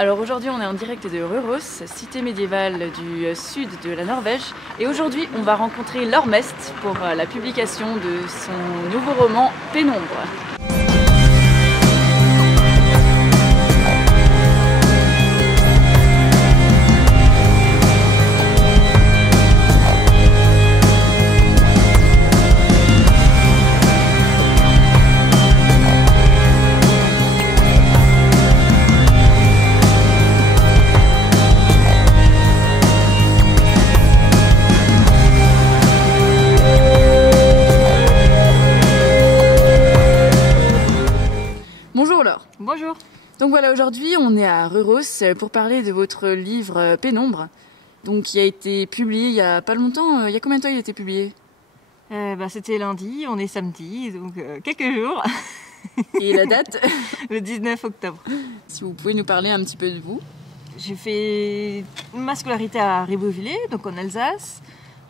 Alors aujourd'hui on est en direct de Røros, cité médiévale du sud de la Norvège. Et aujourd'hui on va rencontrer Laure Mest pour la publication de son nouveau roman Pénombre. Bonjour Laure. Bonjour. Donc voilà, aujourd'hui on est à Røros pour parler de votre livre Pénombre, donc qui a été publié il y a pas longtemps. Il y a combien de temps il a été publié? C'était lundi, on est samedi, donc quelques jours. Et la date? Le 19 octobre. Si vous pouvez nous parler un petit peu de vous. J'ai fait ma scolarité à Ribeauvillé, donc en Alsace,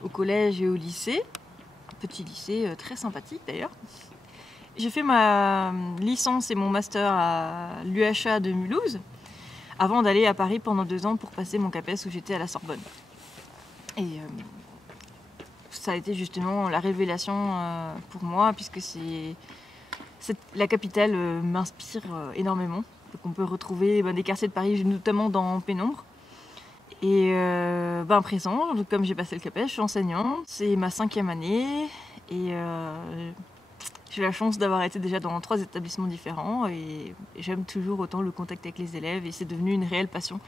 au collège et au lycée. Petit lycée très sympathique d'ailleurs. J'ai fait ma licence et mon master à l'UHA de Mulhouse, avant d'aller à Paris pendant 2 ans pour passer mon CAPES où j'étais à la Sorbonne. Et ça a été justement la révélation pour moi, puisque la capitale m'inspire énormément. Donc on peut retrouver des quartiers de Paris, notamment dans Pénombre. Et à présent, donc comme j'ai passé le CAPES, je suis enseignante, c'est ma 5e année, et j'ai la chance d'avoir été déjà dans 3 établissements différents et j'aime toujours autant le contact avec les élèves et c'est devenu une réelle passion.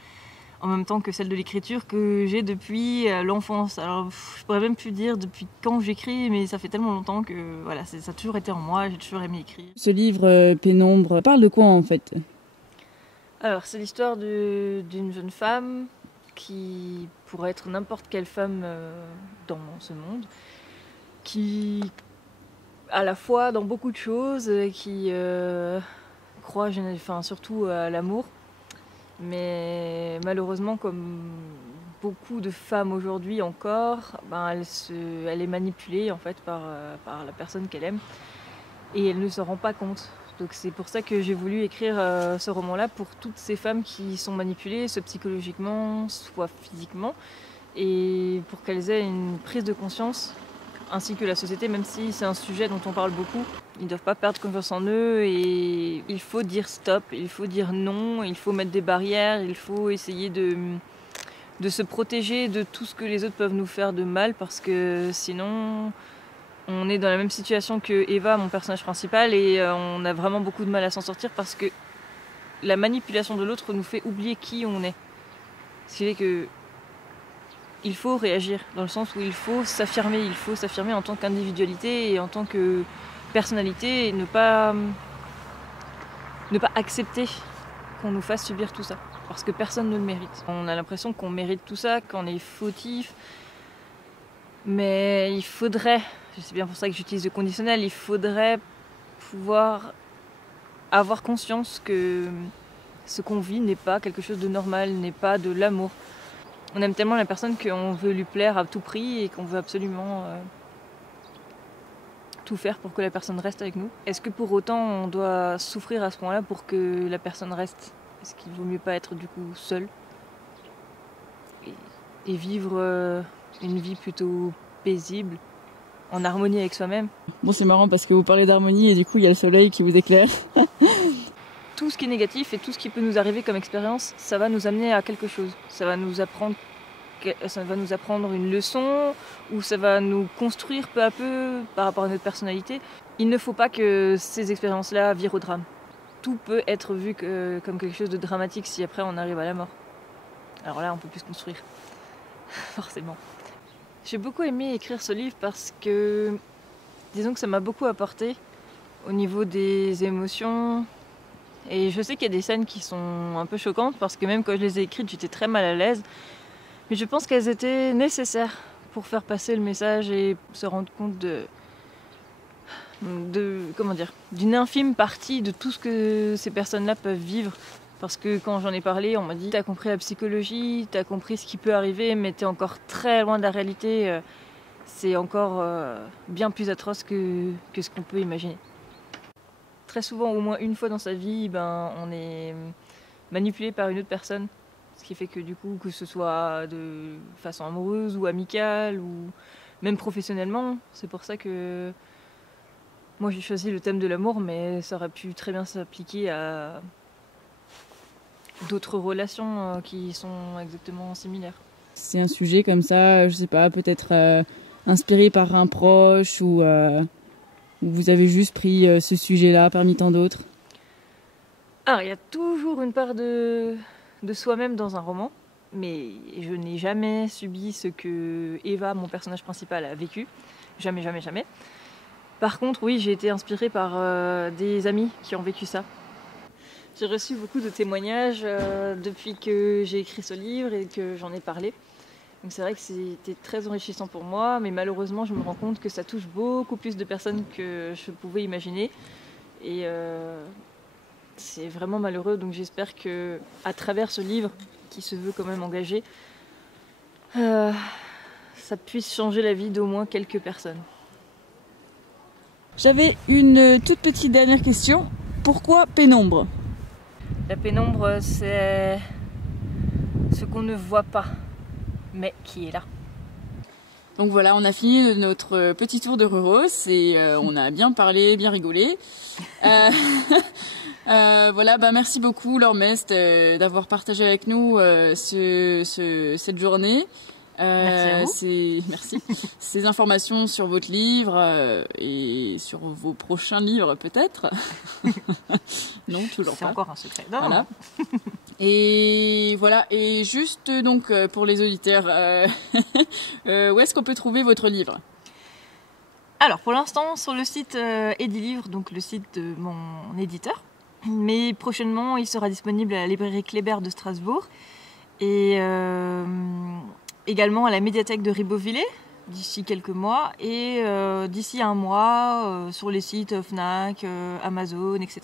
En même temps que celle de l'écriture que j'ai depuis l'enfance. Alors je pourrais même plus dire depuis quand j'écris, mais ça fait tellement longtemps que voilà, ça a toujours été en moi, j'ai toujours aimé écrire. Ce livre Pénombre parle de quoi en fait? Alors c'est l'histoire d'une jeune femme qui pourrait être n'importe quelle femme dans ce monde, qui à la fois dans beaucoup de choses, qui croit surtout à l'amour, mais malheureusement comme beaucoup de femmes aujourd'hui encore, elle est manipulée en fait par la personne qu'elle aime et elle ne se rend pas compte. Donc c'est pour ça que j'ai voulu écrire ce roman-là pour toutes ces femmes qui sont manipulées, soit psychologiquement, soit physiquement, et pour qu'elles aient une prise de conscience ainsi que la société, même si c'est un sujet dont on parle beaucoup. Ils ne doivent pas perdre confiance en eux et il faut dire stop, il faut dire non, il faut mettre des barrières, il faut essayer de se protéger de tout ce que les autres peuvent nous faire de mal parce que sinon on est dans la même situation que Eva, mon personnage principal, et on a vraiment beaucoup de mal à s'en sortir parce que la manipulation de l'autre nous fait oublier qui on est. Ce qui fait que il faut réagir, dans le sens où il faut s'affirmer en tant qu'individualité et en tant que personnalité et ne pas accepter qu'on nous fasse subir tout ça, parce que personne ne le mérite. On a l'impression qu'on mérite tout ça, qu'on est fautif, mais il faudrait, c'est bien pour ça que j'utilise le conditionnel, il faudrait pouvoir avoir conscience que ce qu'on vit n'est pas quelque chose de normal, n'est pas de l'amour. On aime tellement la personne qu'on veut lui plaire à tout prix et qu'on veut absolument tout faire pour que la personne reste avec nous. Est-ce que pour autant on doit souffrir à ce point-là pour que la personne reste? Est-ce qu'il vaut mieux pas être du coup seul et vivre une vie plutôt paisible, en harmonie avec soi-même? Bon, c'est marrant parce que vous parlez d'harmonie et du coup il y a le soleil qui vous éclaire. Tout ce qui est négatif et tout ce qui peut nous arriver comme expérience, ça va nous amener à quelque chose. Ça va nous apprendre une leçon, ou ça va nous construire peu à peu par rapport à notre personnalité. Il ne faut pas que ces expériences-là virent au drame. Tout peut être vu comme quelque chose de dramatique si après on arrive à la mort. Alors là, on peut plus se construire, forcément. J'ai beaucoup aimé écrire ce livre parce que, disons que ça m'a beaucoup apporté au niveau des émotions. Et je sais qu'il y a des scènes qui sont un peu choquantes parce que même quand je les ai écrites, j'étais très mal à l'aise. Mais je pense qu'elles étaient nécessaires pour faire passer le message et se rendre compte d'une infime partie de tout ce que ces personnes-là peuvent vivre. Parce que quand j'en ai parlé, on m'a dit « T'as compris la psychologie, t'as compris ce qui peut arriver, mais t'es encore très loin de la réalité. C'est encore bien plus atroce que ce qu'on peut imaginer. » Très souvent, au moins une fois dans sa vie, on est manipulé par une autre personne. Ce qui fait que du coup, que ce soit de façon amoureuse ou amicale ou même professionnellement, c'est pour ça que moi j'ai choisi le thème de l'amour, mais ça aurait pu très bien s'appliquer à d'autres relations qui sont exactement similaires. C'est un sujet comme ça, je sais pas, peut-être inspiré par un proche ou vous avez juste pris ce sujet-là parmi tant d'autres? Alors, il y a toujours une part de soi-même dans un roman, mais je n'ai jamais subi ce que Eva, mon personnage principal, a vécu. Jamais, jamais, jamais. Par contre, oui, j'ai été inspirée par des amis qui ont vécu ça. J'ai reçu beaucoup de témoignages depuis que j'ai écrit ce livre et que j'en ai parlé. Donc c'est vrai que c'était très enrichissant pour moi, mais malheureusement, je me rends compte que ça touche beaucoup plus de personnes que je pouvais imaginer. Et c'est vraiment malheureux, donc j'espère que à travers ce livre, qui se veut quand même engagé, ça puisse changer la vie d'au moins quelques personnes. J'avais une toute petite dernière question. Pourquoi pénombre? La pénombre, c'est ce qu'on ne voit pas, mais qui est là. Donc voilà, on a fini notre petit tour de Reuros et on a bien parlé, bien rigolé. Voilà, bah merci beaucoup Laure Mest d'avoir partagé avec nous cette journée. Merci à vous. Merci. Ces informations sur votre livre et sur vos prochains livres peut-être. Non, toujours pas. C'est encore un secret. Non, voilà. non. Et voilà, et juste donc pour les auditeurs, où est-ce qu'on peut trouver votre livre? Alors pour l'instant sur le site Edilivre, donc le site de mon éditeur. Mais prochainement il sera disponible à la librairie Kléber de Strasbourg et également à la médiathèque de Ribeauvillé d'ici quelques mois et d'ici un mois sur les sites Fnac, Amazon, etc.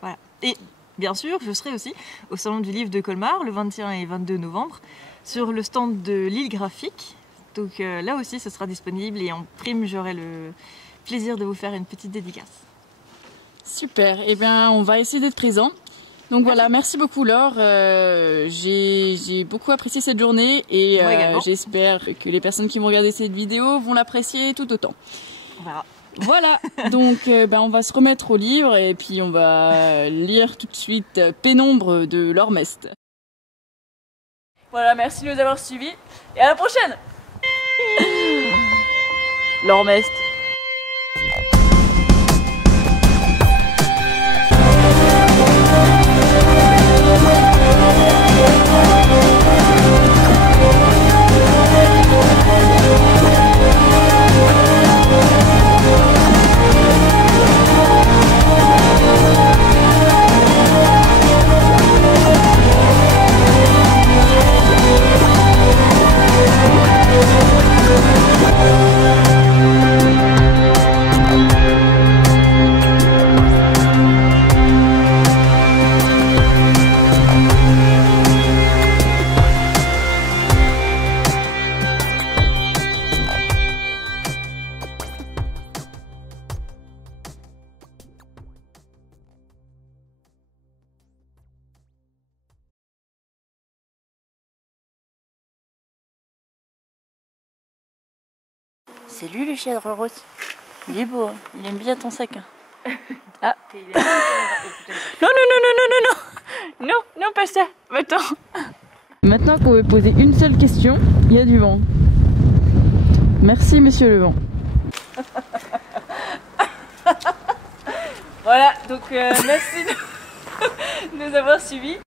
Voilà. Et bien sûr, je serai aussi au Salon du Livre de Colmar le 21 et 22 novembre sur le stand de Lille Graphique. Donc là aussi, ce sera disponible et en prime, j'aurai le plaisir de vous faire une petite dédicace. Super, eh bien on va essayer d'être présent. Donc voilà, merci beaucoup Laure, j'ai beaucoup apprécié cette journée et j'espère que les personnes qui vont regarder cette vidéo vont l'apprécier tout autant. Voilà, donc on va se remettre au livre et puis on va lire tout de suite Pénombre de Laure Mest. Voilà, merci de nous avoir suivis et à la prochaine. Laure Mest. C'est lui le chien de Reuros. Il est beau, hein. Il aime bien ton sac. Hein. Ah. Non, non, non, non, non, non, non. Non, non, pas ça. Attends. Maintenant qu'on veut poser une seule question, il y a du vent. Merci monsieur le vent. Voilà, donc merci de nous avoir suivis.